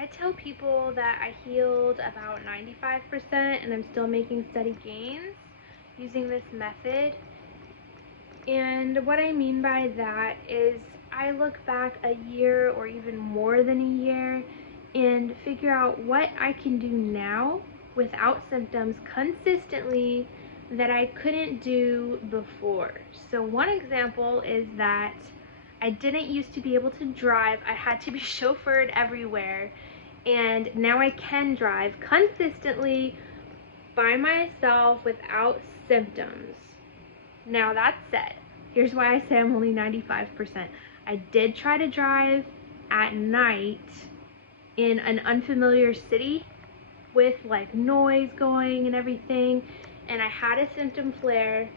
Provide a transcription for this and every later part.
I tell people that I healed about 95% and I'm still making steady gains using this method. And what I mean by that is I look back a year or even more than a year and figure out what I can do now without symptoms consistently that I couldn't do before. So one example is that I didn't used to be able to drive. I had to be chauffeured everywhere, and now I can drive consistently by myself without symptoms. Now that said, here's why I say I'm only 95%. I did try to drive at night in an unfamiliar city with like noise going and everything, and I had a symptom flare.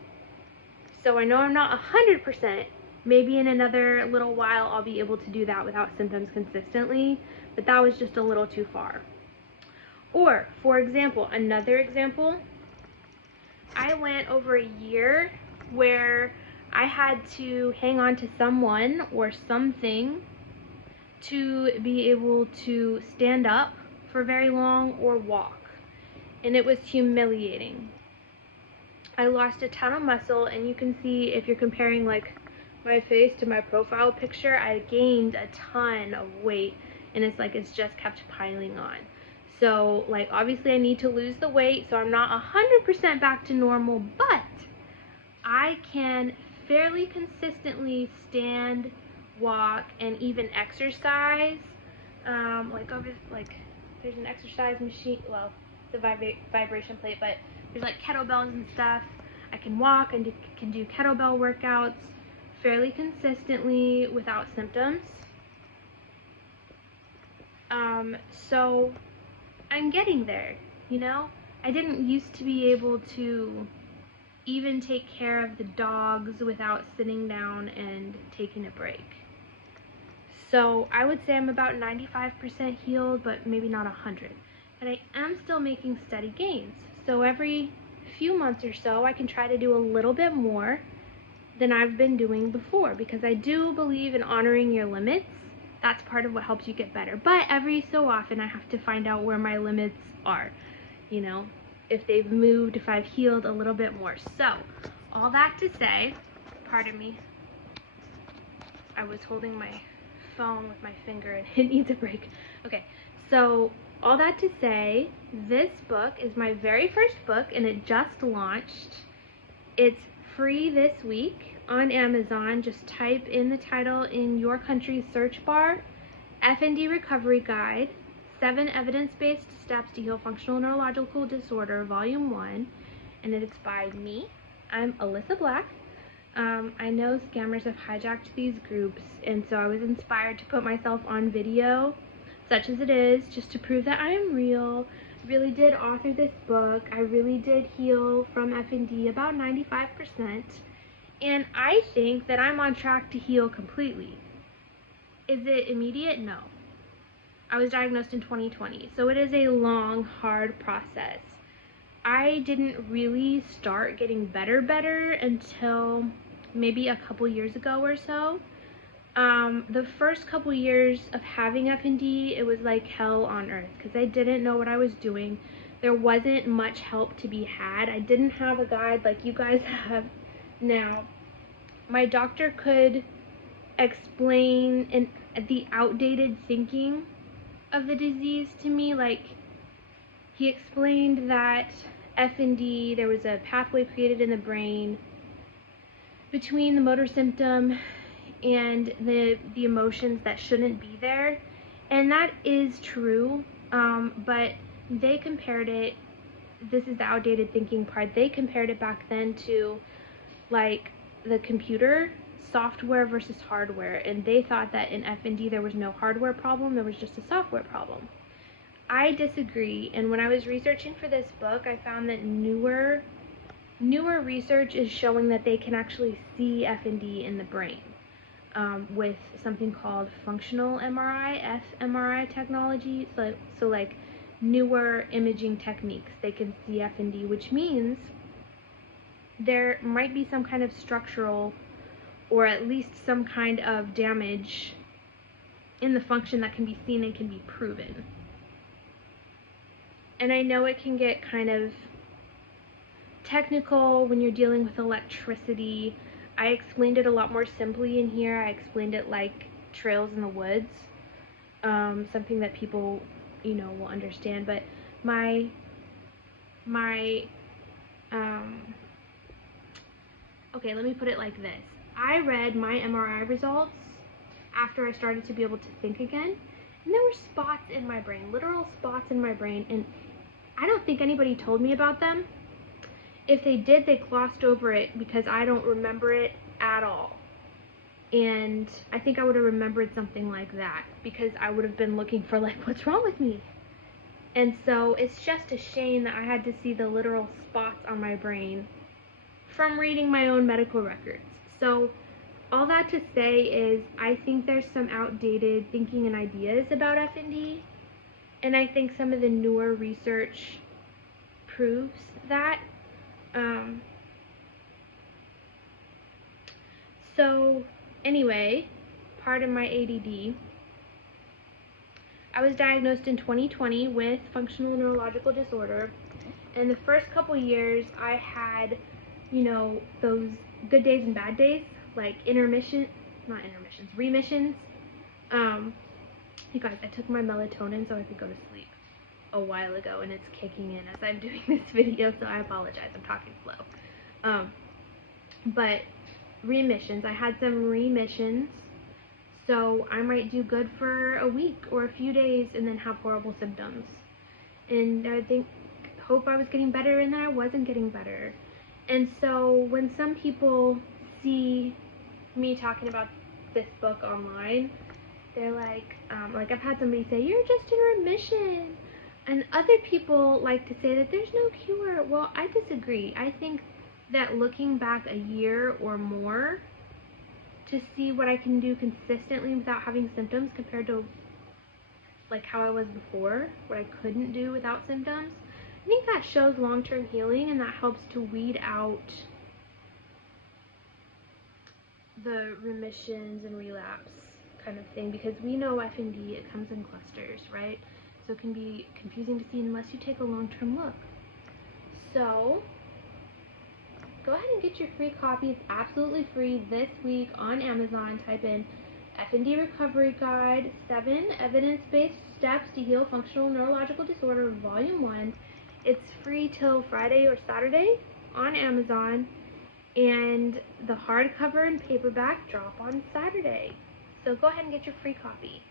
So I know I'm not 100%. Maybe in another little while I'll be able to do that without symptoms consistently, but that was just a little too far. Or, for example, another example, I went over a year where I had to hang on to someone or something to be able to stand up for very long or walk, and it was humiliating. I lost a ton of muscle, and you can see if you're comparing like my face to my profile picture, I gained a ton of weight, and it's just kept piling on. So like obviously I need to lose the weight, so I'm not 100% back to normal, but I can fairly consistently stand, walk, and even exercise. Like there's an exercise machine, well, the vibration plate, but there's like kettlebells and stuff. I can walk and can do kettlebell workouts fairly consistently without symptoms. So I'm getting there, you know? I didn't used to be able to even take care of the dogs without sitting down and taking a break. So I would say I'm about 95% healed, but maybe not 100. But I am still making steady gains. So every few months or so, I can try to do a little bit more than I've been doing before, because I do believe in honoring your limits. That's part of what helps you get better. But every so often, I have to find out where my limits are, you know, if they've moved, if I've healed a little bit more. So all that to say, pardon me, I was holding my phone with my finger and it needs a break. Okay, so all that to say, this book is my very first book and it just launched. It's free this week on Amazon. Just type in the title in your country's search bar, FND Recovery Guide, 7 Evidence-Based Steps to Heal Functional Neurological Disorder, Volume 1, and it's by me. I'm Alyssa Black. I know scammers have hijacked these groups, and so I was inspired to put myself on video, such as it is, just to prove that I am real. I really did author this book. I really did heal from FND about 95%, and I think that I'm on track to heal completely. Is it immediate? No. I was diagnosed in 2020, so it is a long, hard process. I didn't really start getting better until maybe a couple years ago or so. The first couple years of having FND, it was like hell on earth because I didn't know what I was doing. There wasn't much help to be had. I didn't have a guide like you guys have now. My doctor could explain the outdated thinking of the disease to me. Like, he explained that FND, there was a pathway created in the brain between the motor symptom and the emotions that shouldn't be there, and that is true, but they compared it, this is the outdated thinking part, they compared it back then to like the computer, software versus hardware, and they thought that in FND there was no hardware problem, there was just a software problem. I disagree, and when I was researching for this book, I found that newer research is showing that they can actually see FND in the brain with something called functional MRI, fMRI technology. So like newer imaging techniques, they can see FND, which means there might be some kind of structural or at least some kind of damage in the function that can be seen and can be proven. And I know it can get kind of technical when you're dealing with electricity. I explained it a lot more simply in here. I explained it like trails in the woods, something that people, you know, will understand. But okay, let me put it like this. I read my MRI results after I started to be able to think again, and there were spots in my brain, literal spots in my brain, and I don't think anybody told me about them. If they did, they glossed over it because I don't remember it at all. And I think I would have remembered something like that because I would have been looking for, like, what's wrong with me? And so it's just a shame that I had to see the literal spots on my brain from reading my own medical records. So all that to say is I think there's some outdated thinking and ideas about FND, and I think some of the newer research proves that. So anyway, part of my ADD, I was diagnosed in 2020 with functional neurological disorder, and the first couple years I had, you know, those good days and bad days, like remissions. You guys, I took my melatonin so I could go to sleep a while ago, and it's kicking in as I'm doing this video, so I apologize, I'm talking slow. But remissions, I had some remissions, so I might do good for a week or a few days and then have horrible symptoms. And I hope I was getting better, and then I wasn't getting better. And so when some people see me talking about this book online, they're like I've had somebody say, you're just in remission. And other people like to say that there's no cure. Well, I disagree. I think that looking back a year or more to see what I can do consistently without having symptoms compared to like how I was before, what I couldn't do without symptoms, I think that shows long-term healing, and that helps to weed out the remissions and relapse kind of thing, because we know FND, it comes in clusters, right? So it can be confusing to see unless you take a long-term look. So go ahead and get your free copy. It's absolutely free this week on Amazon. Type in FND Recovery Guide 7 Evidence-Based Steps to Heal Functional Neurological Disorder, Volume 1. It's free till Friday or Saturday on Amazon, and the hardcover and paperback drop on Saturday. So go ahead and get your free copy.